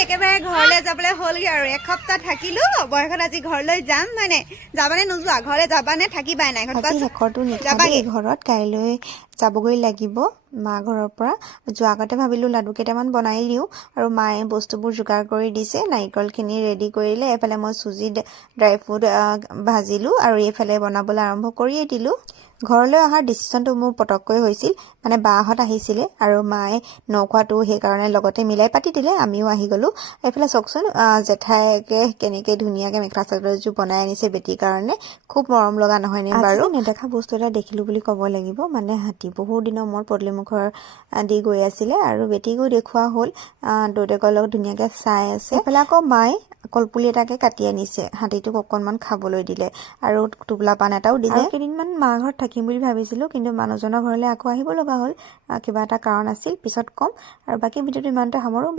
একেবাৰে ঘৰলৈ যাবলৈ হ'লগে আৰু এসপ্তাহ থাকিলো বয়সত আজি ঘৰলৈ যাম মানে যাবানে নোযোৱা ঘৰলৈ যাবানে থাকিবাই নাই আজি শেষৰটো নিশাতে ঘৰত কাইলৈ যাবগৈ লাগিব মা ঘৰৰ পৰা যোৱা আগতে ভাবিলো লাডু কেইটামান বনাই দিও আৰু মায়ে বস্তুবোৰ যোগাৰ কৰি দিছে নাৰিকলখিনি ৰেডি কৰিলে এফালে মই সুজি ড্ৰাই ফ্ৰুট ভাজিলো আৰু এইফালে বনাবলৈ আৰম্ভ কৰিয়ে দিলো ঘৰলৈ অহাৰ ডিসিশনটো মোৰ পটককৈ হৈছিল মানে বাহত আহিছিলে আৰু মায়ে নখোৱাটো সেই কাৰণে লগতে মিলাই পাতি দিলে আমিও আহি গলো এফালে চকচোন জেঠাইকে কেনেকৈ ধুনীয়াকৈ মেখেলা চাদৰযোৰ বনাই আনিছে বেটিৰ কাৰণে খুব মৰম লগা নহয় নে বাৰু নেদেখা বস্তু এটা দেখিলো বুলি ক'ব লাগিব মানে হাতী বহুত দিনৰ মোৰ পদলিমুখৰ দি গৈ আছিলে আৰু বেটিকো দেখুৱা হ'ল দৌদেকৰ লগত ধুনীয়াকৈ চাই আছে এফালে আকৌ মায়ে কলপুলি এটাকে কাটি আনিছে হাতীটোক অকণমান খাবলৈ দিলে আৰু টোপলা পান এটাও দিলে কেইদিনমান মা ঘৰত থাকিম বুলি ভাবিছিলো কিন্তু মানুহজনৰ ঘৰলৈ আকৌ আহিব লগা হ'ল কিবা এটা কাৰণ আছিল পিছত কম আৰু বাকী ভিডিঅ'টো ইমানতে সামৰো